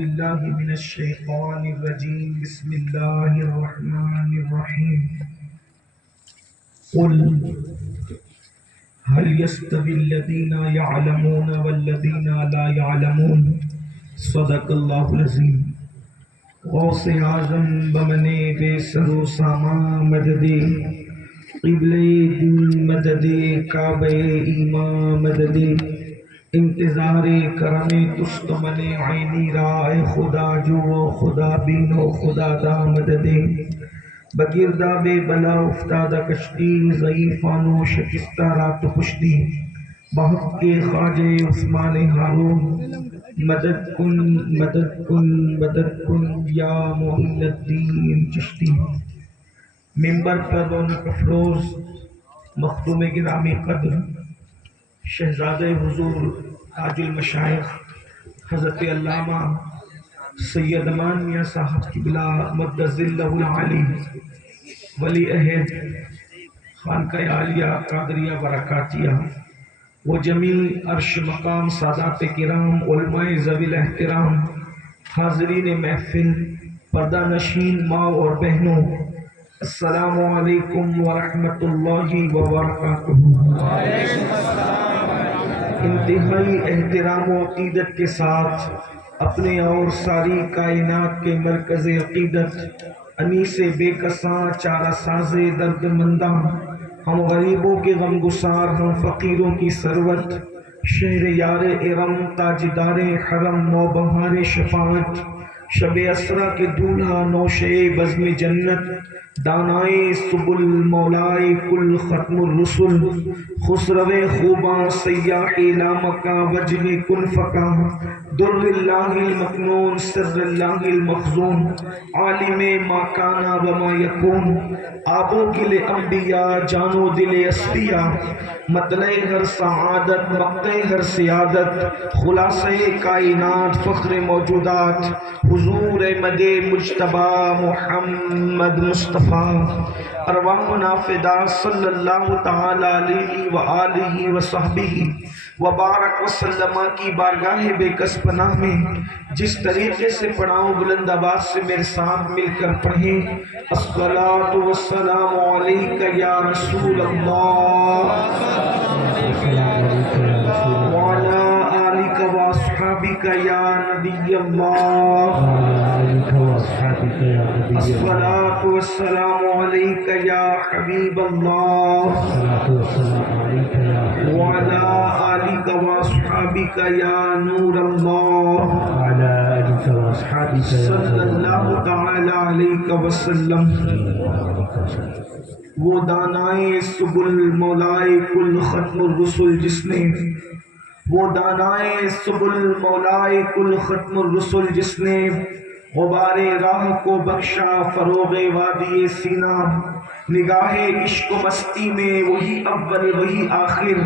باللہ من الشیطان الرجیم بسم اللہ الرحمن الرحیم قل هل يستوي الذين يعلمون والذين لا يعلمون صدق اللہ العظیم غوث اعظم بمنے بے سر و سامان مدد قبل دین مدد کعبہ ایمان مدد انتظار کرم تست من عینی رائے خدا جو خدا بین و خدا دا مدد بگردہ بے بلا افتادہ کشتی ضعیفانو شکستہ رات پشتی بحق کے خواجہ عثمان ہارون مدد کن مدد کن مدد کن یا معین الدین چشتی ممبر پر رونق افروز مخدوم گرامی قدر شہزادہ حضور تاج المشائخ حضرت علامہ سید امان میاں صاحب کی بلا مدظ اللہ العالی ولی عہد خانقہ عالیہ قادریہ برکاتیہ وہ جمیع عرش مقام سادات کرام علماء ذوی الاحترام حاضرین محفل پردہ نشین ماں اور بہنوں السلام علیکم ورحمۃ اللہ وبرکاتہ۔ انتہائی احترام و عقیدت کے ساتھ اپنے اور ساری کائنات کے مرکز عقیدت انیس بے کساں چارہ ساز درد منداں ہم غریبوں کے غم گسار ہم فقیروں کی ثروت شہر یار ارم تاجدار حرم نوبہار شفاعت شب اسرا کے دولہا نوشے بزم جنت دانائے سبل مولائے کل ختم الرسل خسرو خوباں سیاح لامکا وجہ کن فکا در اللہ المکنون سر اللہ المخزون عالم ما کانا وما یکون آبو گل انبیاء جانو دل اسفیاء مطلع ہر سعادت مقطع ہر سیادت خلاصہ کائنات فخر موجودات حضور مد مجتبی محمد مصطفیٰ ارواحنا فدا صلی اللہ تعالی علیہ وآلہ وصحبہ وبارک وسلم کی بارگاہ بے کس پناہ میں جس طریقے سے پڑھاؤں بلند آواز سے میرے ساتھ مل کر پڑھیں الصلاۃ والسلام علیک یا رسول اللہ وعلی آلک واصحابک یا نبی اللہ الصلاۃ والسلام علیک یا حبیب اللہ وعلی آلک واصحابک یا نور اللہ صلی اللہ تعالی علیہ وسلم۔ وہ دانائے سبل مولائے کل ختم الرسل جس نے وہ دانائے سبل مولائے کل ختم الرسل جس نے غبار راہ کو بخشا فروغ وادی سینہ نگاہ عشق و مستی میں وہی اول وہی آخر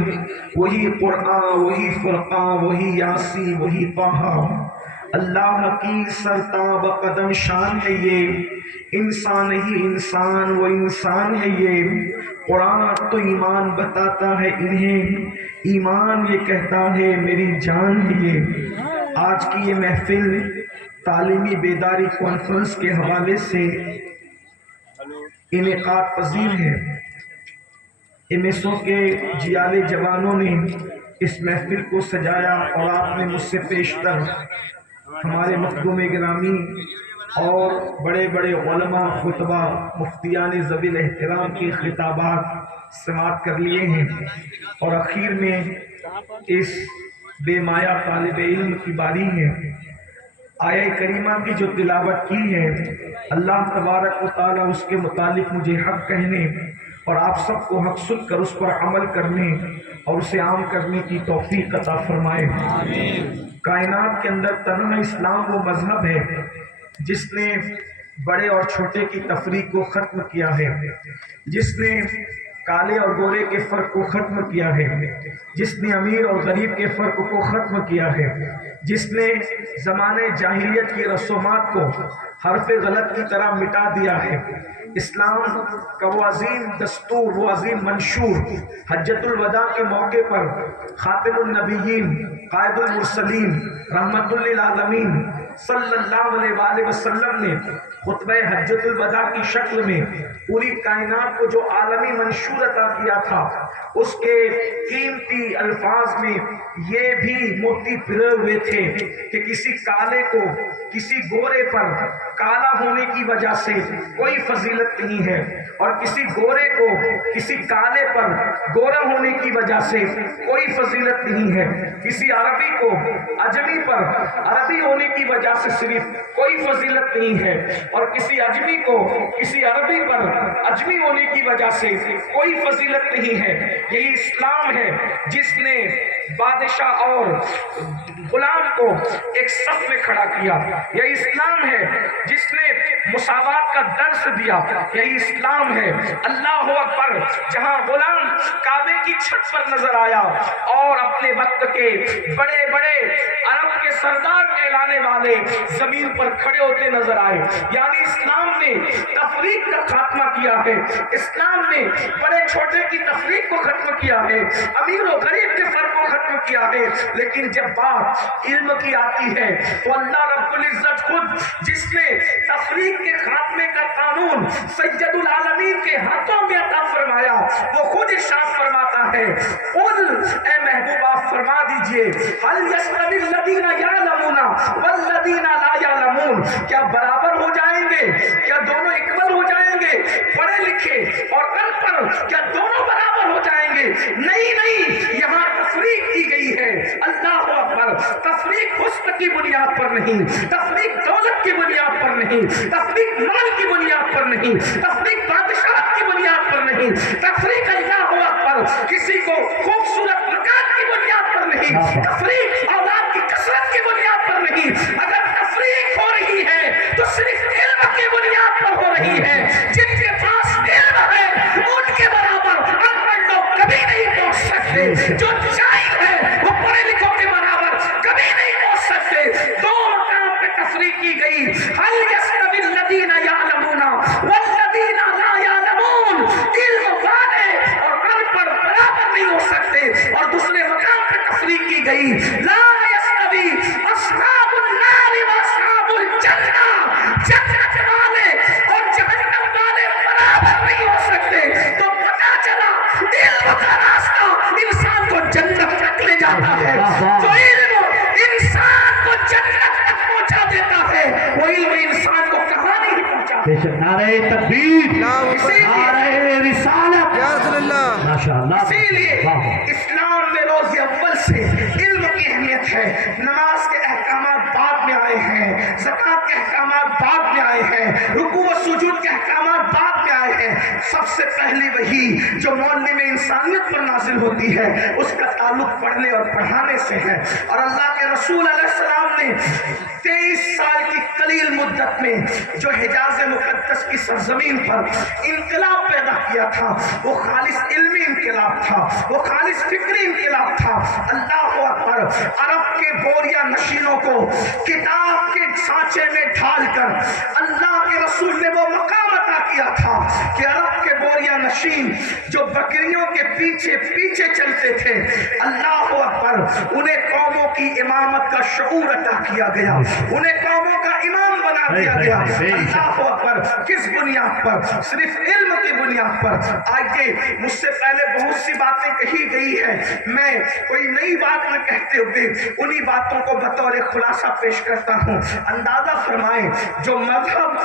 وہی قرآن وہی فرقان وہی یاسی وہی طٰہٰ اللہ کی سرتاب قدم شان ہے یہ انسان ہی انسان وہ انسان ہے یہ قرآن تو ایمان بتاتا ہے انہیں ایمان یہ کہتا ہے میری جان ہے یہ۔ آج کی یہ محفل تعلیمی بیداری کانفرنس کے حوالے سے انعقاد پذیر ہے۔ MSO کے جیالے جوانوں نے اس محفل کو سجایا اور آپ نے مجھ سے پیشتر ہمارے مخدوم گرامی اور بڑے بڑے علماء خطبہ مفتیان ذوی الاحترام کے خطابات سماعت کر لیے ہیں اور اخیر میں اس بے مایہ طالب علم کی باری ہے۔ آیہ کریمہ کی جو تلاوت کی ہے اللہ تبارک و تعالیٰ اس کے متعلق مجھے حق کہنے اور آپ سب کو حق سن کر اس پر عمل کرنے اور اسے عام کرنے کی توفیق عطا فرمائے۔ کائنات کے اندر تنہا اسلام وہ مذہب ہے جس نے بڑے اور چھوٹے کی تفریق کو ختم کیا ہے، جس نے کالے اور گورے کے فرق کو ختم کیا ہے، جس نے امیر اور غریب کے فرق کو ختم کیا ہے، جس نے زمانے جاہلیت کی رسومات کو حرف غلط کی طرح مٹا دیا ہے۔ اسلام کا وہ عظیم دستور، وہ عظیم منشور حجۃ الوداع کے موقع پر خاتم النبیین، قائد المرسلین، رحمت للعالمین صلی اللہ علیہ وآلہ وسلم نے خطبہ حجۃ الوداع کی شکل میں پوری کائنات کو جو عالمی منشور عطا کیا تھا، اس کے قیمتی الفاظ میں یہ بھی موتی پھرے ہوئے تھے کہ کسی کالے کو کسی گورے پر کالا ہونے کی وجہ سے کوئی فضیلت نہیں ہے، اور کسی گورے کو کسی کالے پر گورا ہونے کی وجہ سے کوئی فضیلت نہیں ہے، کسی عربی کو اجمی پر عربی ہونے کی وجہ سے صرف کوئی فضیلت نہیں ہے، اور کسی اجمی کو کسی عربی پر اجمی ہونے کی وجہ سے کوئی فضیلت نہیں ہے۔ یہی اسلام ہے جس نے بادشاہ اور غلام کو ایک صف میں کھڑا کیا، یہی اسلام ہے جس نے مساوات کا درس دیا، یہی اسلام ہے اللہ اکبر جہاں غلام کعبے کی چھت پر نظر آیا اور اپنے وقت کے بڑے بڑے عرب کے سردار کہلانے والے زمین پر کھڑے ہوتے نظر آئے۔ یعنی اسلام نے تفریق کا خاتمہ کیا ہے، اسلام نے بڑے چھوٹے کی تفریق کو ختم کیا ہے، امیر و غریب کے فرق کو ختم کیا ہے۔ لیکن جب بات علم کی آتی ہے تو اللہ رب العزت خود جس نے تفریق کے خاتمے کا قانون سید العالمین کے ہاتھوں میں عطا فرمایا، وہ خود ارشاد فرماتا ہے، قل اے محبوب آپ فرما دیجئے، هل يستوي الذين يعلمون والذين لا يعلمون، کیا برابر ہو جائیں گے، کیا دونوں اکول ہو جائیں گے، پڑھے لکھے اور ان پڑھ کیا دونوں برابر ہو جائیں گے؟ نہیں، یہاں تفریق کی گئی ہے۔ اللہ اکبر، تفریق حسن کی بنیاد پر نہیں، تفریق دولت کی بنیاد پر نہیں، تفریق مال کی بنیاد پر نہیں، تفریق بادشاہت کی بنیاد پر نہیں، تفریق اللہ اکبر کسی کو خوبصورت مکان کی بنیاد پر نہیں، تفریق اولاد کی کثرت کی بنیاد پر نہیں۔ اگر تفریق ہو رہی ہے تو صرف علم کی بنیاد پر ہو رہی ہے۔ جن کے پاس علم ہے ان کے برابر ان پڑھ لوگ کبھی نہیں پہنچ سکتے، جو جاہل ہے وہ پڑھے لکھوں کے برابر کبھی نہیں پہنچ سکتے۔ دو مقام پہ تفریق کی گئی، هل يستوي الذين يعلمون والذين لا يعلمون، علم والے اور ان پڑھ برابر نہیں ہو سکتے۔ اور دوسرے مقام پہ تفریق کی گئی، لا يستوي اصحاب النار واصحاب الجنہ، جنت والے اور جہنم والے برابر نہیں ہو سکتے۔ تو پتہ چلا علم کا راستہ انسان کو جنت تک لے جاتا ہے، جو علم انسان کو جنت تک پہنچا دیتا ہے وہ علم انسان کو کہاں نہیں پہنچاتا۔ نعرہ تکبیر، نعرہ رسالت، یا رسول اللہ۔ ماشاءاللہ۔ اسی لیے اسلام میں روز اول سے علم کی اہمیت ہے۔ نماز کے احکامات بعد میں آئے ہیں، زکوٰۃ کے احکامات بعد میں آئے ہیں، رکوع و سجود کے احکامات بعد میں آئے ہیں۔ سب سے پہلی وحی جو معلم انسانیت پر نازل ہوتی ہے اس کا تعلق پڑھنے اور پڑھانے سے ہے۔ اور اللہ کے رسول علیہ السلام نے 23 سال کی قلیل مدت میں جو حجاز مقدس کی سرزمین پر انقلاب پیدا کیا تھا وہ خالص علمی انقلاب تھا، وہ خالص فکری انقلاب تھا۔ اللہ اکبر، عرب کے بوریا نشینوں کو کتاب کے سانچے میں ڈھال کر اللہ کے رسول نے وہ مقام عطا کیا تھا کہ عرب کے بوریا نشین جو بکریوں کے پیچھے پیچھے چلتے تھے، اللہ اکبر، انہیں قوموں کی امامت کا شعور عطا کیا گیا، انہیں قوموں کا امام بنا دیا گیا۔ اللہ اکبر، کس بنیاد پر؟ صرف علم کی بنیاد پر۔ آئیے، مجھ سے پہلے بہت سی باتیں کہی گئی ہیں، میں کوئی نئی بات نہ کہتے ہوئے انہی باتوں کو بطور خلاصہ پیش کرتا ہوں۔ اندازہ فرمائیں، جو مذہب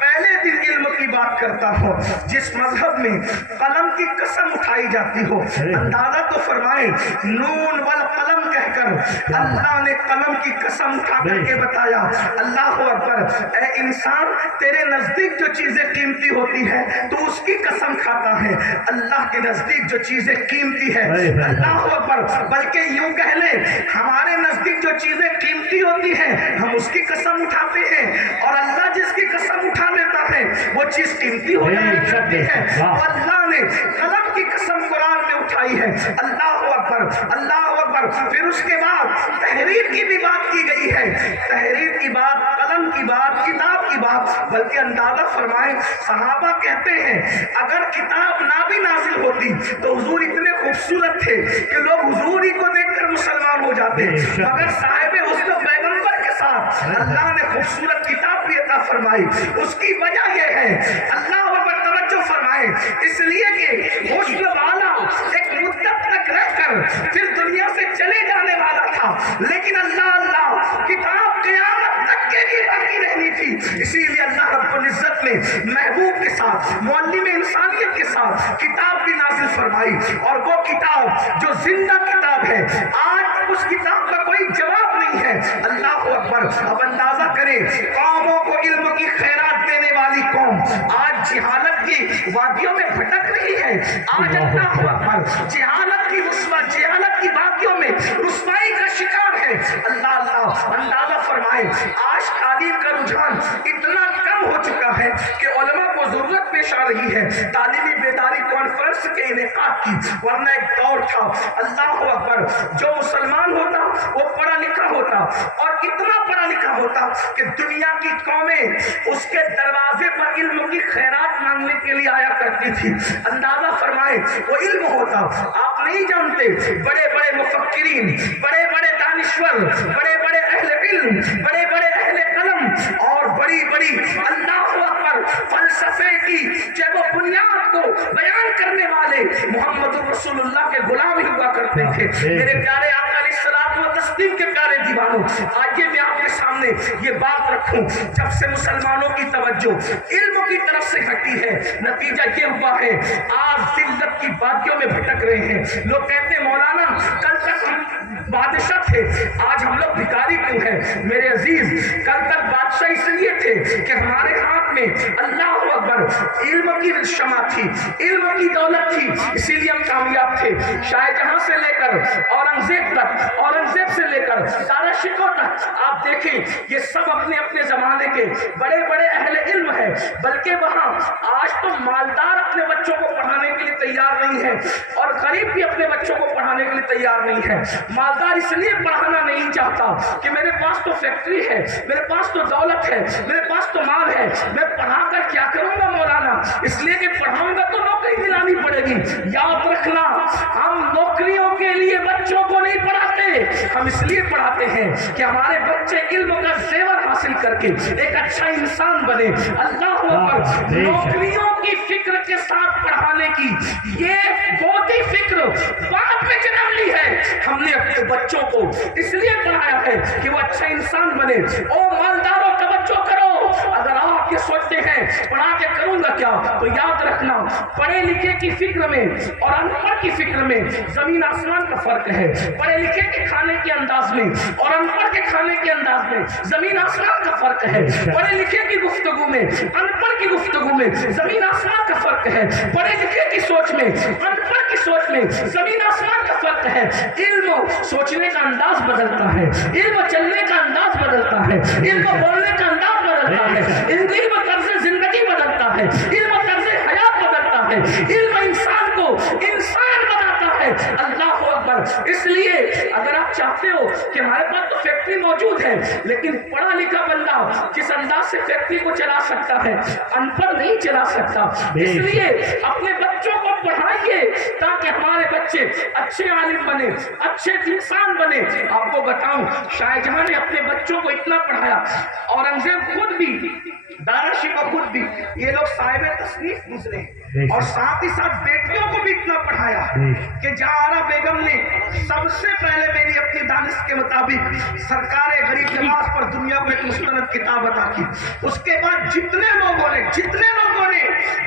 پہلے دن علم کی بات کرتا ہو، جس مذہب میں قلم کی قسم اٹھائی جاتی ہو، اندازہ تو فرمائیں، نون والقلم کہہ کر اللہ نے قلم کی قسم اٹھا کر کے بتایا۔ اللہ اکبر، اے انسان، تیرے نزدیک جو چیزیں قیمتی ہوتی ہیں تو اس کی قسم کھاتا ہے، اللہ کے نزدیک جو چیزیں قیمتی ہے، اللہ اکبر، بلکہ یوں کہہ لیں، ہمارے نزدیک جو چیزیں قیمتی ہوتی ہیں ہم اس کی قسم اٹھاتے ہیں، اور اللہ جس کی قسم اٹھا لیتا ہے وہ چیز قیمتی ہو جاتی ہے۔ تو اللہ نے قلم کی قسم قرآن میں اٹھائی ہے۔ اللہ اکبر، اللہ اکبر۔ پھر اس کے بعد تحریر کی بھی بات کی گئی ہے، تحریر کی بات، قلم کی بات، کتاب کی بات، بلکہ اندازہ فرمائیں، صحابہ کہتے ہیں اگر کتاب نہ بھی نازل ہوتی تو حضور اتنے خوبصورت تھے کہ لوگ حضور ہی کو دیکھ کر مسلمان ہو جاتے، مگر صاحب حسن پیغمبر کے ساتھ ساتھ اللہ نے خوبصورت کتاب بھی عطا فرمائی. اس کی وجہ یہ ہے, اللہ پر توجہ فرمائے, اس لیے کہ حسن والا ایک مدت تک رہ کر پھر دنیا سے چلے جانے والا تھا, لیکن اللہ کتاب قیامت تک کے لیے باقی رہنی تھی. اسی لیے اللہ رب العزت نے محبوب کے ساتھ, معلم انسانیت کے ساتھ کتاب بھی نازل فرمائی, اور وہ کتاب جو زندہ کتاب ہے, آج اس کتاب کا کوئی جواب نہیں ہے. اللہ اکبر. اب اندازہ کریں, قوموں کو علم کی خیرات دینے والی قوم آج جہالت کی وادیوں میں بھٹک رہی ہے. آج اللہ اکبر جہالت کی وادیوں میں رسوائی کا شکار ہے. اللہ اندازہ فرمائے, آج تعلیم کا رجحان اتنا کم ہو چکا ہے کہ علماء کو ضرورت پیش آ رہی ہے تعلیمی بیداری کانفرنس کے انعقاد کی, ورنہ ایک دور تھا اللہ اکبر جو مسلمان ہوتا وہ پڑھا لکھا ہوتا, اور اتنا پڑھا لکھا ہوتا کہ دنیا کی قومیں اس کے دروازے پر علم کی خیرات مانگنے کے لیے آیا کرتی تھی. اندازہ فرمائے وہ علم ہوتا, آپ نہیں جانتے, بڑے بڑے مفکرین, بڑے بڑے دانشور, بڑے بڑے اہل علم, بڑے بڑے اہل قلم, اور بڑی بڑی اللہ اکبر فلسفے کی جو وہ بنیاد کو بیان کرنے والے محمد رسول اللہ کے غلام ہی ہوا کرتے تھے. میرے پیارے آقا علیہ الصلوۃ والتسلیم کے پیارے دیوانوں, آئیے میں آپ کے سامنے یہ بات رکھوں, جب سے مسلمانوں کی توجہ علم کی طرف سے ہٹی ہے, نتیجہ یہ ہوا ہے آج ذلت کی وادیوں میں بھٹک رہے ہیں. لوگ کہتے ہیں مولانا کل تک بادشاہ تھے, آج ہم لوگ بھکاری کیوں ہیں؟ میرے عزیز, کل تک بادشاہ اس لیے تھے کہ ہمارے ہاتھ میں اللہ اکبر علم کی شمع تھی, علم کی دولت تھی, اسی لیے ہم کامیاب تھے. شاہ جہاں سے لے کر اورنگزیب تک, اورنگزیب سے لے کر سارا شکو تک, آپ دیکھیں یہ سب اپنے اپنے زمانے کے بڑے بڑے اہل علم ہیں, بلکہ وہاں آج تو مالدار اپنے بچوں کو پڑھانے کے لیے تیار نہیں ہے, اور غریب بھی اپنے بچوں کو پڑھانے کے لیے تیار نہیں ہے. مالدار اس لیے پڑھانا نہیں چاہتا کہ میرے پاس تو فیکٹری ہے, میرے پاس تو دولت ہے, میرے پاس تو مال ہے, میں پڑھا کر کیا کروں گا مولانا, اس لیے کہ پڑھاؤں گا تو نوکری دلانی پڑے گی. یاد رکھنا, ہم نوکریوں کے لیے بچوں کو نہیں پڑھاتے, ہم اس لیے پڑھاتے ہیں کہ ہمارے بچے علم کا زیور حاصل کر کے ایک اچھا انسان بنے. اللہ اکبر, نوکریوں کی فکر کے ساتھ پڑھانے کی یہ بہتی فکر بعد میں جنم لی ہے. ہم نے اپنے بچوں کو اس لیے پڑھایا ہے کہ وہ اچھا انسان بنے. او مالداروں توجہ کرو, اگر آپ یہ سوچتے ہیں پڑھا کے کروں گا کیا, تو یاد رکھنا پڑھے لکھے کی فکر میں اور ان پڑھ کی فکر میں زمین آسمان کا فرق ہے. پڑھے لکھے کے کھانے کے انداز میں اور ان پڑھ کے کھانے کے انداز میں زمین آسمان کا فرق ہے. پڑھے لکھے کی گفتگو میں ان پڑھ کی گفتگو میں زمین آسمان کا فرق ہے. پڑھے لکھے کی سوچ میں ان پڑھ کی سوچ میں زمین آسمان کا فرق ہے. علم سوچنے کا انداز بدلتا ہے, علم چلنے کا انداز بدلتا ہے, علم بولنے کا انداز بدلتا ہے, علم طرز زندگی بدلتا ہے, علم طرز حیات بدلتا ہے, علم انسان کو انسان بناتا ہے. اللہ اکبر. اس لیے اگر آپ چاہتے ہو کہ ہمارے پاس تو فیکٹری موجود ہے, لیکن پڑھا لکھا بندہ جس انداز سے فیکٹری کو چلا سکتا ہے ان پڑھ نہیں چلا سکتا. اس لیے اپنے بچوں کو پڑھائیے تاکہ ہمارے بچے اچھے عالم بنے, اچھے انسان بنے. آپ کو بتاؤں, شاہ جہاں نے اپنے بچوں کو اتنا پڑھایا, اورنگزیب خود بھی, دارا شکوہ خود بھی, یہ لوگ صاحب تصنیف گزرے, اور ساتھ ہی ساتھ بیٹیوں کو بھی اتنا پڑھایا کہ جہارا بیگم نے سب سے پہلے میری اپنی دانش کے مطابق سرکار غریب نواز پر دنیا کو ایک مستند کتاب عطا کی. اس کے بعد جتنے لوگوں نے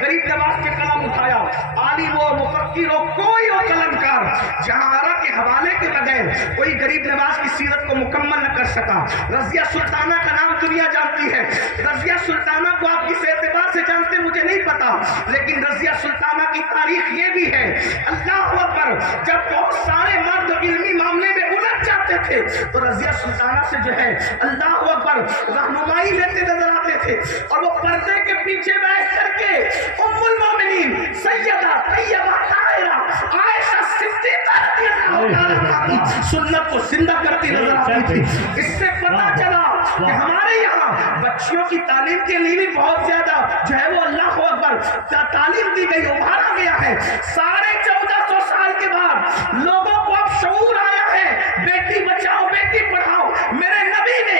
غریب نواز کے قلم اٹھایا, عالم ہو, مفکر ہو, کوئی ہو قلمکار, جہارا کے حوالے کے بغیر کوئی غریب نواز کی سیرت کو مکمل نہ کر سکا. رضیہ سلطانہ کا نام دنیا جانتی ہے. رضیہ سلطانہ کو آپ کس اعتبار سے جانتے مجھے نہیں پتا, لیکن رضیہ سلطانہ کی تاریخ یہ بھی ہے, اللہ اکبر, جب بہت سارے مرد علمی معاملے میں الجھ جاتے تھے تو رضیہ سلطانہ سے جو ہے اللہ اکبر رہنمائی لیتے نظر آتے تھے, اور وہ پردے کے پیچھے بیٹھ کر کے ام المومنین سیدہ طیبہ طاہرہ عائشہ صدیقہ رضی اللہ عنہا کی سنت کو زندہ کرتی نظر آتی تھی. اس سے پتہ چلا کہ ہمارے یہاں بچیوں کی تعلیم کے لیے بھی بہت زیادہ جو ہے وہ اللہ اکبر تعلیم دی گئی, ابھارا گیا ہے. 1450 سال کے بعد لوگوں کو اب شعور آیا ہے, بیٹی بچاؤ بیٹی پڑھاؤ. میرے نبی نے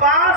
5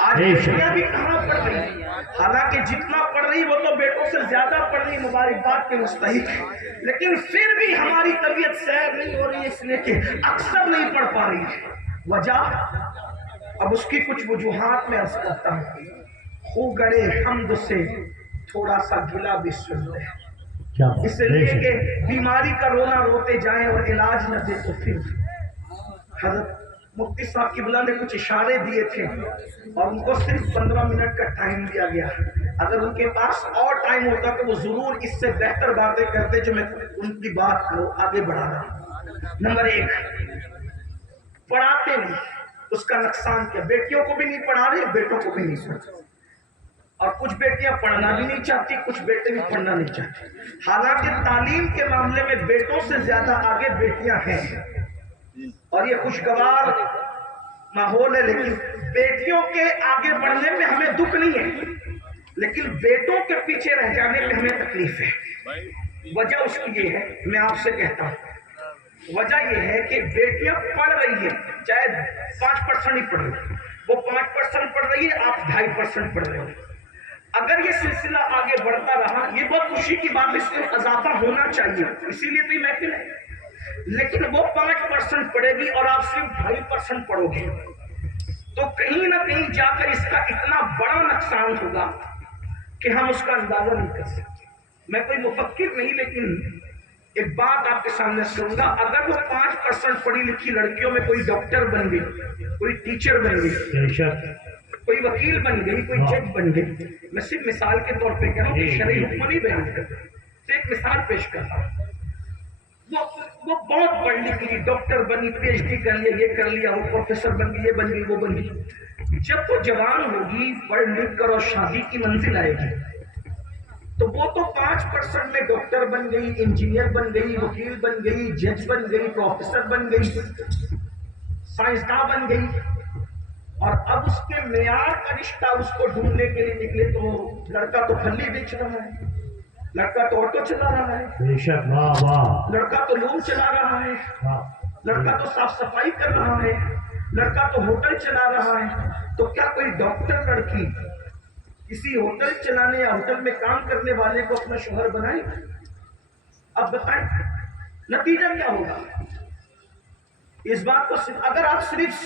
آج بیٹیاں بھی کہاں پڑھ رہی ہیں؟ حالانکہ جتنا پڑھ رہی وہ تو بیٹوں سے زیادہ پڑھ رہی، مبارکباد کے مستحق، لیکن پھر بھی ہماری طبیعت سیر نہیں ہو رہی ہے، اس لیے کہ اکثر نہیں پڑھ پا رہی ہے۔ وجہ اب اس کی کچھ وجوہات میں عرض کرتا ہوں۔ خو گڑے حمد سے تھوڑا سا گلا بھی سن لے، اس لیے کہ بیماری کا رونا روتے جائیں اور علاج نہ دے تو پھر۔ حضرت مفتی صاحب قبلہ نے کچھ اشارے دیے تھے اور ان کو صرف 15 منٹ کا ٹائم دیا گیا، اگر ان کے پاس اور ٹائم ہوتا تو وہ ضرور اس سے بہتر باتیں کرتے جو میں ان کی بات کو آگے بڑھا رہا ہوں۔ نمبر 1، پڑھاتے نہیں، اس کا نقصان کیا؟ بیٹیوں کو بھی نہیں پڑھا رہے، بیٹوں کو بھی نہیں سنتے، اور کچھ بیٹیاں پڑھنا بھی نہیں چاہتی، کچھ بیٹے بھی پڑھنا نہیں چاہتے۔ حالانکہ تعلیم کے معاملے میں بیٹوں سے زیادہ آگے بیٹیاں ہیں اور یہ خوشگوار ماحول ہے، لیکن بیٹیوں کے آگے بڑھنے میں ہمیں دکھ نہیں ہے، لیکن بیٹوں کے پیچھے رہ جانے میں ہمیں تکلیف ہے۔ وجہ اس کی یہ ہے، میں آپ سے کہتا ہوں، وجہ یہ ہے کہ بیٹیاں پڑھ رہی ہیں، چاہے 5% ہی پڑھ رہی ہے، وہ 5% پڑھ رہی ہے، آپ 2.5% پڑھ رہے ہو۔ اگر یہ سلسلہ آگے بڑھتا رہا، یہ بہت خوشی کی بات، اس میں اضافہ ہونا چاہیے، اسی لیے تو یہ محفل ہے، لیکن وہ 5% پڑھے گی اور آپ صرف 2.5% پڑھو گے تو کہیں نہ کہیں جا کر اس کا اتنا بڑا نقصان ہوگا کہ ہم اس کا اندازہ نہیں کر سکتے۔ میں کوئی مفکر نہیں، لیکن ایک بات آپ کے سامنے سنوں گا، اگر وہ 5% پڑھی لکھی لڑکیوں میں کوئی ڈاکٹر بن گئی، کوئی ٹیچر بن گئی، کوئی وکیل بن گئی، کوئی جج بن گئی، میں صرف مثال کے طور پہ کہہ رہا ہوں کہ شرعی حکم نہیں بیان کرتا، صرف ایک مثال پیش کرتا ہوں، وہ بہت پڑھ لکھ لی، ڈاکٹر بنی، پی ایچ ڈی کر لیا، یہ کر لیا، وہ پروفیسر بن گئی، یہ بن گئی، وہ بن گئی، جب وہ جوان ہوگی، پڑھ لکھ کر اور شادی کی منزل آئے گی تو وہ تو 5% میں ڈاکٹر بن گئی، انجینئر بن گئی، وکیل بن گئی، جج بن گئی، پروفیسر بن گئی، سائنسداں بن گئی، اور اب اس کے معیار کا رشتہ اس کو ڈھونڈنے کے لیے نکلے تو لڑکا تو پھلی بیچ رہا ہے، لڑکا تو آٹو چلا رہا ہے، لڑکا تو لون چلا رہا ہے، لڑکا تو صاف صفائی کر رہا ہے، لڑکا تو ہوٹل چلا رہا ہے، تو کیا کوئی ڈاکٹر لڑکی کسی ہوٹل چلانے یا ہوٹل میں کام کرنے والے کو اپنا شوہر بنائے؟ اب بتائیں نتیجہ کیا ہوگا؟ اس بات کو اگر آپ صرف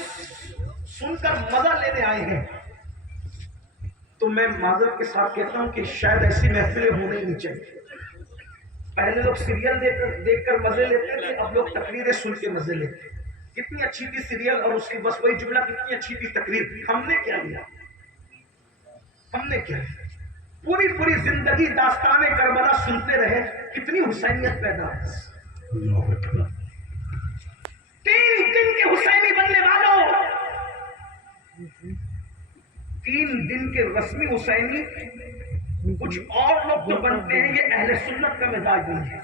سن کر مزہ لینے آئے ہیں تو میں معذرت کے ساتھ کہتا ہوں کہ شاید ایسی محفلیں ہونے ہی نہیں چاہیے۔ پہلے لوگ سیریل دیکھ کر مزے لیتے تھے، اب لوگ تقریریں سن کے مزے لیتے ہیں۔ کتنی اچھی تھی سیریل اور اس کی بس وہی جملہ، کتنی اچھی تھی تقریر، ہم نے کیا لیا؟ ہم نے کیا پوری زندگی داستان کربلا سنتے رہے، کتنی حسینیت پیدا ہے۔ 3 دن کے حسینی بننے والوں، 3 دن کے رسمی حسینی، کچھ اور لوگ تو بنتے ہیں، یہ اہل سنت کا مزاج نہیں ہے۔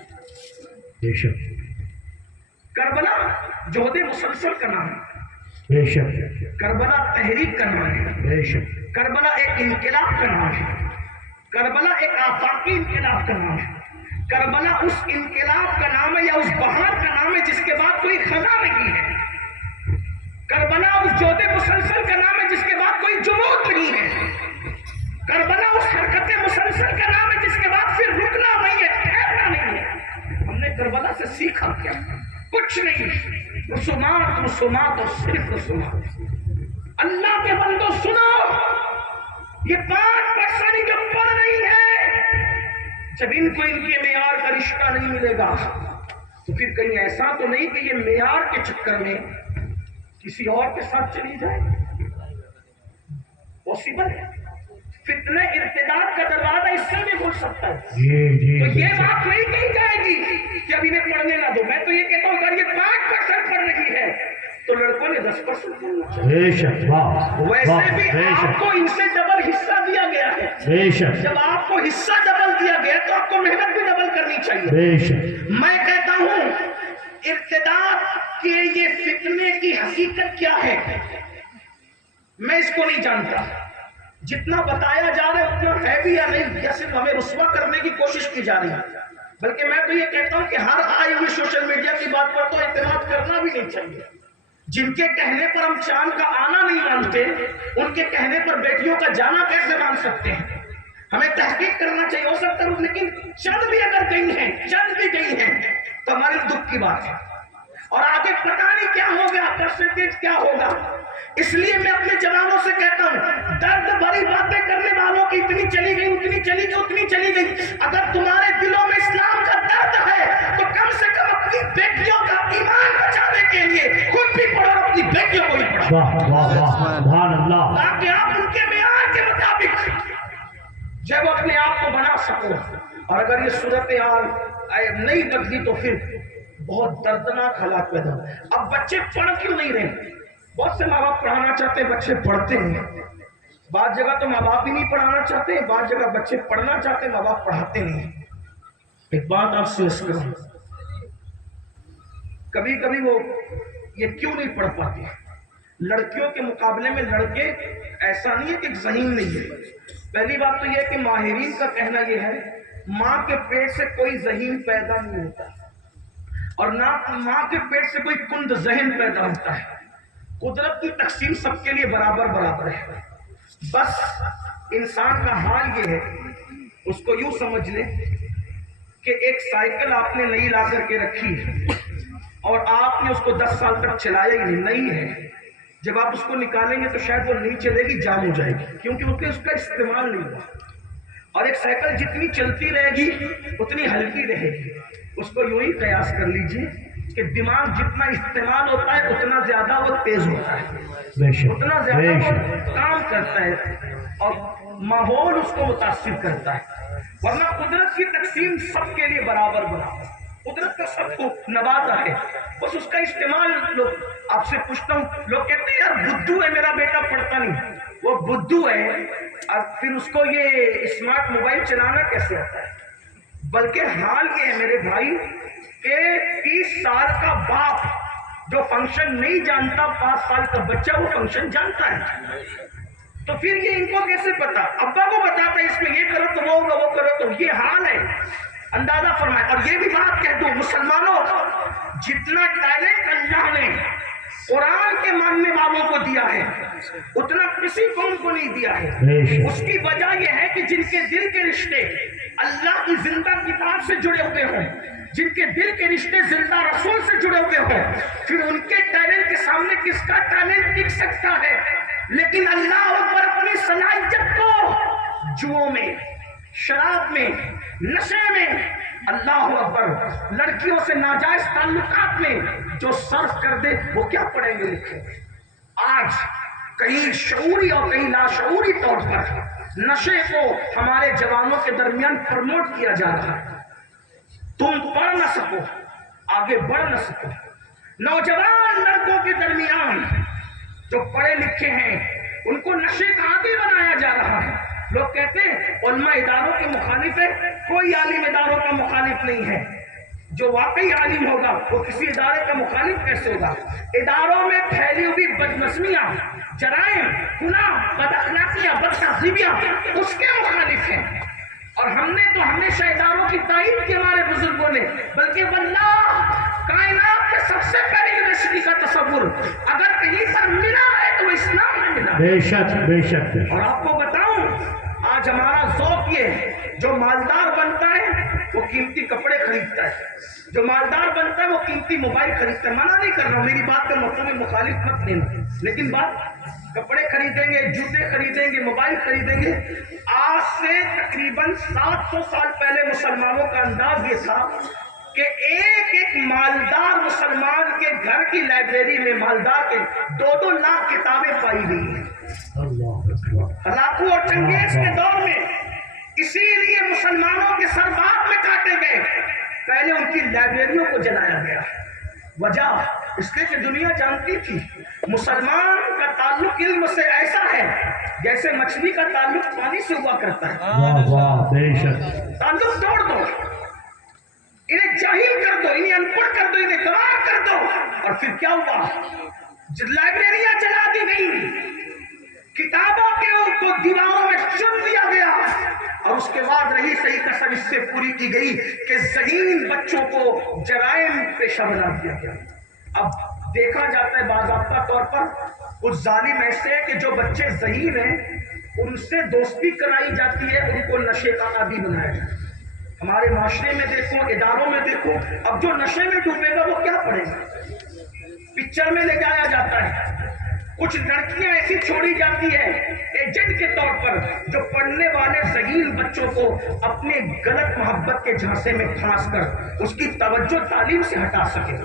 کربلا جہد مسلسل کا نام ہے، کربلا تحریک کا نام ہے، کربلا ایک انقلاب کا نام ہے، کربلا ایک آفاقی انقلاب کا نام ہے، کربلا اس انقلاب کا نام ہے یا اس بہار کا نام ہے جس کے بعد کوئی خزاں نہیں ہے، کربلا اس جہد مسلسل کا نام ہے جس کے بعد کوئی جمود نہیں ہے، کربلا اس حرکت مسلسل کا نام ہے جس کے بعد پھر رکنا نہیں ہے، ٹھہرنا نہیں ہے۔ ہم نے کربلا سے سیکھا کیا؟ کچھ نہیں، رسومات اور صرف رسومات۔ اللہ کے بندو سنو، یہ 5% جو پڑھ رہی ہے، جب ان کو ان کے معیار کا رشتہ نہیں ملے گا تو پھر کہیں ایسا تو نہیں کہ یہ معیار کے چکر میں کسی اور کے ساتھ چلی جائے؟ پاسبل ہے، فتنہ ارتداد کا دروازہ اس سے بھی کھل سکتا ہے۔ تو یہ بات نہیں کہی جائے گی کہ اب انہیں پڑھنے نہ دو، میں تو یہ کہتا ہوں اگر یہ 5% پڑھ رہی ہے تو لڑکوں نے 10% پڑھنا چاہیے۔ ویسے بھی آپ کو ان سے ڈبل حصہ دیا گیا ہے، جب آپ کو حصہ ڈبل دیا گیا تو آپ کو محنت بھی ڈبل کرنی چاہیے۔ میں کہتا ہوں ارتداد کے یہ فتنے کی حقیقت کیا ہے میں اس کو نہیں جانتا، جتنا بتایا جا رہا ہے اتنا ہے بھی یا نہیں، یا صرف ہمیں رسوا کرنے کی کوشش کی جا رہی ہے؟ بلکہ میں تو یہ کہتا ہوں کہ ہر آئی ہوئی سوشل میڈیا کی بات پر تو اعتماد کرنا بھی نہیں چاہیے، جن کے کہنے پر ہم چاند کا آنا نہیں مانتے، ان کے کہنے پر بیٹیوں کا جانا کیسے مان سکتے ہیں؟ ہمیں تحقیق کرنا چاہیے، ہو سکتا ہے لیکن چند بھی اگر گئی ہیں تو ہمارے دکھ کی بات ہے، اور آگے پتہ نہیں کیا ہوگا، پرسنٹیج کیا ہوگا۔ اس لیے میں اپنے جوانوں سے کہتا ہوں، درد بھری باتیں کرنے والوں کی اتنی چلی گئی، اگر تمہارے دلوں میں اسلام کا درد ہے تو کم سے کم اپنی بیٹیوں کا ایمان بچانے کے لیے خود بھی پڑھو اور اپنی بیٹیوں کو بھی پڑھو، واہ واہ واہ سبحان اللہ، تاکہ آپ ان کے معیار کے مطابق جب اپنے آپ کو بنا سکو۔ اور اگر یہ صورتحال نہیں بدلی تو پھر بہت دردناک حالات پیدا ہو۔ اب بچے پڑھ کیوں نہیں رہے؟ بہت سے ماں باپ پڑھانا چاہتے ہیں، بچے پڑھتے ہیں، بعض جگہ تو ماں باپ ہی نہیں پڑھانا چاہتے، بعض جگہ بچے پڑھنا چاہتے ہیں، ماں باپ پڑھاتے نہیں۔ ایک بات آپ سے عرض کروں، کبھی کبھی وہ یہ کیوں نہیں پڑھ پاتے؟ لڑکیوں کے مقابلے میں لڑکے ایسا نہیں ہے کہ ذہین نہیں ہے۔ پہلی بات تو یہ ہے کہ ماہرین کا کہنا یہ ہے ماں کے پیٹ سے کوئی ذہین پیدا نہیں ہوتا، اور نہ ماں کے پیٹ سے کوئی کند ذہن پیدا ہوتا ہے۔ قدرت کی تقسیم سب کے لیے برابر ہے، بس انسان کا حال یہ ہے، اس کو یوں سمجھ لیں کہ ایک سائیکل آپ نے نئی لا کر کے رکھی ہے اور آپ نے اس کو 10 سال تک چلایا ہی نہیں ہے، جب آپ اس کو نکالیں گے تو شاید وہ نہیں چلے گی، جام ہو جائے گی، کیونکہ اس کا استعمال نہیں ہوا۔ اور ایک سائیکل جتنی چلتی رہے گی اتنی ہلکی رہے گی۔ اس کو یوں ہی قیاس کر لیجئے کہ دماغ جتنا استعمال ہوتا ہے اتنا زیادہ وہ تیز ہوتا ہے، اتنا زیادہ وہ کام کرتا ہے اور ماحول اس کو متاثر کرتا ہے۔ ورنہ قدرت کی تقسیم سب کے لیے برابر، قدرت کا سب کو نوازا ہے، بس اس کا استعمال لوگ۔ آپ سے پوچھتا ہوں، لوگ کہتے ہیں یار بدھو ہے میرا بیٹا پڑھتا نہیں، وہ بدھو ہے اور پھر اس کو یہ اسمارٹ موبائل چلانا کیسے آتا ہے؟ بلکہ حال یہ ہے میرے بھائی کہ 30 سال کا باپ جو فنکشن نہیں جانتا، 5 سال کا بچہ وہ فنکشن جانتا ہے، تو پھر یہ ان کو کیسے پتا؟ ابا کو بتاتا ہے اس میں یہ کرو تو وہ ہوگا، وہ کرو تو یہ حال ہے، اندازہ فرمائے۔ اور یہ بھی بات کہہ دوں مسلمانوں، جتنا ٹیلنٹ اللہ نے قرآن کے ماننے والوں کو دیا ہے اتنا کسی قوم کو نہیں دیا ہے۔ اس کی وجہ یہ ہے کہ جن کے دل کے رشتے اللہ کی زندہ کتاب سے جڑے ہوئے ہوں، جن کے دل کے رشتے زندہ رسول سے جڑے ہوئے ہوں، پھر ان کے ٹیلنٹ کے سامنے کس کا ٹیلنٹ ٹک سکتا ہے؟ لیکن اللہ اکبر اپنی صلاحیت کو جوؤں میں، شراب میں، نشے میں، اللہ اکبر لڑکیوں سے ناجائز تعلقات میں جو صرف کر دے وہ کیا پڑھیں گے لکھیں گے۔ آج کہیں شعوری اور کہیں لاشعوری طور پر نشے کو ہمارے جوانوں کے درمیان پروموٹ کیا جا رہا ہے۔ تم پڑھ نہ سکو، آگے بڑھ نہ سکو، نوجوان لڑکوں کے درمیان جو پڑھے لکھے ہیں ان کو نشے کا عادی بنایا جا رہا ہے۔ لوگ کہتے ہیں علماء اداروں کے مخالف ہے، کوئی عالم اداروں کا مخالف نہیں ہے، جو واقعی عالم ہوگا وہ کسی ادارے کا مخالف کیسے ہوگا؟ اداروں میں پھیلی ہوئی بدنظمیاں، جرائم، گناہ، بد اخلاقیاں، بد تہذیبیاں اس کے مخالف ہیں، اور ہم نے تو ہمیشہ اداروں کی تائید کی ہمارے بزرگوں نے، بلکہ واللہ کائنات کے سب سے پہلے یونیورسٹی کا تصور اگر کہیں پر ملا ہے تو وہ اسلام میں ملا۔ بے شک بے شک۔ اور آپ کو بتاؤں آج ہمارا ذوق یہ ہے، جو مالدار بنتا ہے وہ قیمتی کپڑے خریدتا ہے، جو مالدار بنتا ہے وہ قیمتی موبائل خریدتا ہے۔ منع نہیں کر رہا ہوں، میری بات کا مفہوم مخالف مت لینا، لیکن بات کپڑے خریدیں گے، جوتے خریدیں گے، موبائل خریدیں گے۔ آج سے تقریباً 700 سال پہلے مسلمانوں کا انداز یہ تھا کہ ایک ایک مالدار مسلمان کے گھر کی لائبریری میں مالدار کے 2-2 لاکھ کتابیں پائی گئی ہیں۔ ہلاکو اور چنگیز کے دور میں اسی لیے مسلمانوں کے سر بعد میں کاٹے گئے، پہلے ان کی لائبریریوں کو جلایا گیا۔ وجہ اس لیے کہ دنیا جانتی تھی مسلمان کا تعلق علم سے ایسا ہے جیسے مچھلی کا تعلق پانی سے ہوا کرتا ہے۔ واہ واہ بے شک۔ تعلق توڑ دو، انہیں جاہل کر دو، انہیں ان پڑھ کر دو، انہیں گواہ کر دو، اور پھر کیا ہوا؟ لائبریریاں جلا دی گئی، کتابوں کے کو دیواروں میں چن دیا گیا، اور اس کے بعد رہی صحیح قسم اس سے پوری کی گئی کہ ذہین بچوں کو جرائم پیشہ بنا دیا گیا۔ اب دیکھا جاتا ہے باضابطہ طور پر کچھ ظالم ایسے ہیں کہ جو بچے ذہین ہیں ان سے دوستی کرائی جاتی ہے، ان کو نشے کا عادی بنایا جاتا ہے۔ ہمارے معاشرے میں دیکھو، اداروں میں دیکھو، اب جو نشے میں ڈوبے گا وہ کیا پڑھے گا؟ پکچر میں لے جایا جاتا ہے۔ کچھ لڑکیاں ایسی چھوڑی جاتی ہیں ایجنٹ کے طور پر جو پڑھنے والے ذہین بچوں کو اپنے غلط محبت کے جھانسے میں پھانس کر اس کی توجہ تعلیم سے ہٹا سکے۔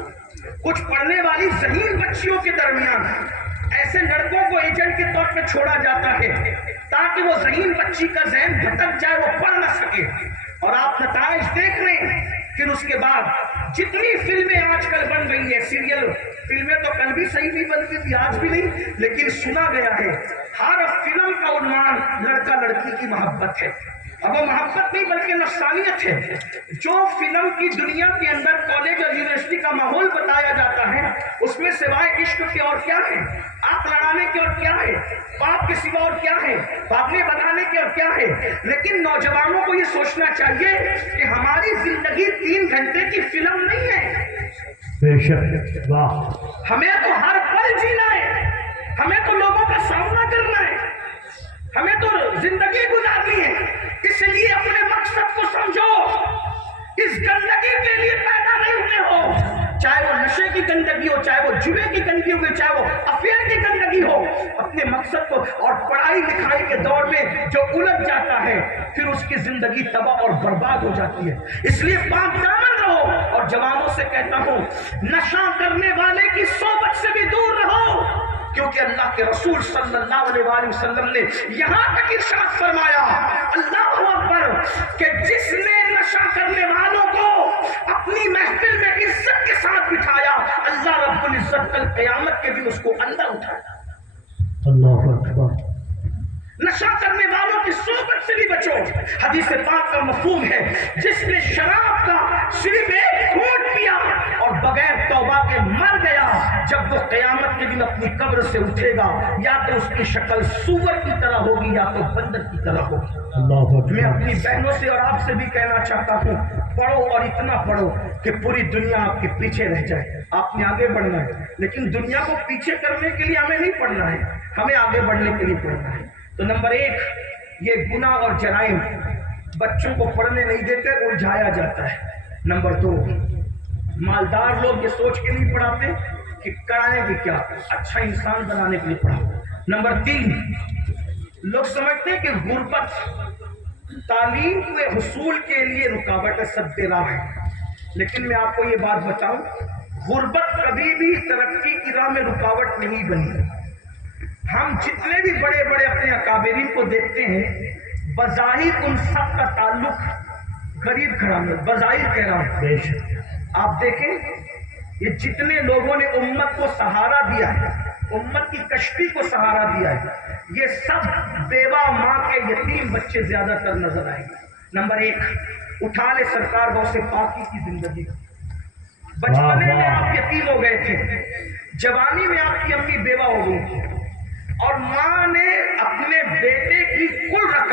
کچھ پڑھنے والی ذہین بچیوں کے درمیان ایسے لڑکوں کو ایجنٹ کے طور پہ چھوڑا جاتا ہے تاکہ وہ ذہین بچی کا ذہن بھٹک جائے، وہ پڑھ نہ سکے۔ اور آپ نتائج دیکھ لیں، پھر اس کے بعد جتنی فلمیں آج کل بن رہی ہیں، سیریل فلمیں تو کل بھی صحیح نہیں بنتی تھی، آج بھی نہیں، لیکن سنا گیا ہے ہر فلم کا عنوان لڑکا لڑکی کی محبت ہے۔ اب وہ محبت نہیں بلکہ نفسانیت ہے۔ جو فلم کی دنیا کے اندر کالج اور یونیورسٹی کا ماحول بتایا جاتا ہے اس میں سوائے عشق کے اور کیا ہے؟ آنکھ لڑانے کے اور کیا ہے؟ باپ کے سوا اور کیا ہے؟ باپنے بنانے کے اور کیا ہے؟ لیکن نوجوانوں کو یہ سوچنا چاہیے کہ ہماری زندگی 3 گھنٹے کی فلم نہیں ہے۔ بے شک، واہ، ہمیں تو ہر پل جینا ہے، ہمیں تو لوگوں کا سامنا کرنا ہے، ہمیں تو زندگی گزارنی ہے۔ اس لیے اپنے مقصد کو سمجھو، اس گندگی کے لیے پیدا نہیں ہوئے ہو، چاہے وہ نشے کی گندگی ہو، چاہے وہ جوے کی گندگی ہو، چاہے وہ افیئر کی گندگی ہو۔ اپنے مقصد کو، اور پڑھائی لکھائی کے دور میں جو الجھ جاتا ہے پھر اس کی زندگی تباہ اور برباد ہو جاتی ہے۔ اس لیے پاک دامن رہو، اور جوانوں سے کہتا ہوں نشہ کرنے والے کی صحبت سے بھی دور رہو، کیونکہ اللہ کے رسول صلی اللہ علیہ وآلہ وسلم نے یہاں تک ارشاد فرمایا، اللہ اکبر، کہ جس نے نشہ کرنے والوں کو اپنی محفل میں عزت کے ساتھ بٹھایا، اللہ رب العزت کل قیامت کے دن اس کو اندر اٹھایا۔ اللہ اکبر۔ نشہ کرنے والوں کی صحبت سے بھی بچو۔ حدیث پاک کا مفہوم ہے جس نے شراب کا صرف ایک گھونٹ پیا اور بغیر توبہ کے مر گیا، جب وہ قیامت کے دن اپنی قبر سے اٹھے گا یا تو اس کی شکل سور کی طرح ہوگی یا تو بندر کی طرح ہوگی۔ اللہ اکبر۔ میں اپنی بہنوں سے اور آپ سے بھی کہنا چاہتا ہوں، پڑھو اور اتنا پڑھو کہ پوری دنیا آپ کے پیچھے رہ جائے۔ آپ نے آگے بڑھنا ہے، لیکن دنیا کو پیچھے کرنے کے لیے ہمیں نہیں پڑھنا ہے، ہمیں آگے بڑھنے کے لیے پڑھنا ہے۔ تو نمبر 1، یہ گناہ اور جرائم بچوں کو پڑھنے نہیں دیتے، الجھایا جاتا ہے۔ نمبر 2، مالدار لوگ یہ سوچ کے نہیں پڑھاتے کہ کرائیں گے کیا، اچھا انسان بنانے کے لیے پڑھاؤ۔ نمبر 3، لوگ سمجھتے ہیں کہ غربت تعلیم کے حصول کے لیے رکاوٹ سد راہ ہے، لیکن میں آپ کو یہ بات بتاؤں، غربت کبھی بھی ترقی کی راہ میں رکاوٹ نہیں بنی۔ ہم جتنے بھی بڑے بڑے اپنے اکابرین کو دیکھتے ہیں، بظاہر ان سب کا تعلق غریب گھرانے، بظاہر کہہ رہا ہوں، آپ دیکھیں یہ جتنے لوگوں نے امت کو سہارا دیا ہے، امت کی کشتی کو سہارا دیا ہے، یہ سب بیوہ ماں کے یتیم بچے زیادہ تر نظر آئیں گے۔ نمبر 1، اٹھا لے سرکار غوث پاکی کی زندگی، بچپنے میں آپ یتیم ہو گئے تھے، جوانی میں آپ کی امی بیوہ ہو گئی تھی، اور ماں نے اپنے بیٹے کی کل رقم